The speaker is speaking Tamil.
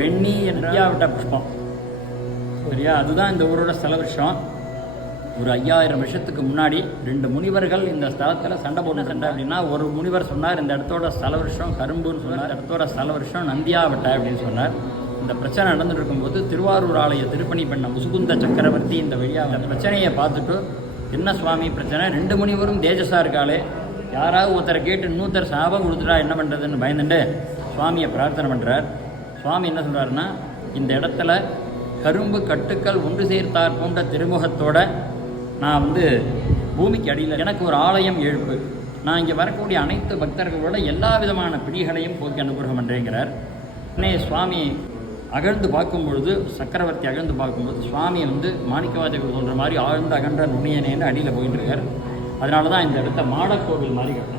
வெண்ணி என்றாவிட்ட புஷ்பம் சரியா. அதுதான் இந்த ஊரோட ஸ்தல விருஷம். ஒரு 5000 வருஷத்துக்கு முன்னாடி 2 முனிவர்கள் இந்த ஸ்தலத்தில் சண்டை அப்படின்னா, ஒரு முனிவர் சொன்னார் இந்த இடத்தோட ஸ்தல விருஷம் கரும்புன்னு சொன்னார், இடத்தோட ஸ்தல விருஷம் நந்தியாவட்டை அப்படின்னு சொன்னார். இந்த பிரச்சனை நடந்துட்டு இருக்கும்போது திருவாரூர் ஆலய திருப்பணி பண்ண முசுகுந்த சக்கரவர்த்தி இந்த வழியாக அந்த பிரச்சனையை பார்த்துட்டு, என்ன சுவாமி பிரச்சனை, 2 முனிவரும் தேஜஸாக இருக்காளே, யாராவது ஒருத்தரை கேட்டு இன்னொருத்தர் சாபம் கொடுத்துட்டா என்ன பண்ணுறதுன்னு பயந்துட்டு சுவாமியை பிரார்த்தனை பண்ணுறார். சுவாமி என்ன சொல்கிறாருன்னா, இந்த இடத்துல கரும்பு கட்டுக்கள் ஒன்று சேர்த்தார் போன்ற திருமுகத்தோட நான் பூமிக்கு அடியில் எனக்கு ஒரு ஆலயம் எழுப்பு, நான் இங்கே வரக்கூடிய அனைத்து பக்தர்களோட எல்லா விதமான பிடிகளையும் போக்கி அனுகிரகம் பண்ணுறேங்கிறார். உடனே சுவாமி அகழ்ந்து பார்க்கும்பொழுது, சக்கரவர்த்தி அகழ்ந்து பார்க்கும்போது சுவாமி மாணிக்கவாதிகள் சொல்கிற மாதிரி ஆழ்ந்த அகன்ற நுண்ணியனேன்னு அடியில் போயிட்டு இருக்கார். அதனால தான் இந்த இடத்த மாடக்கோவில் மாதிரி கட்டணும்.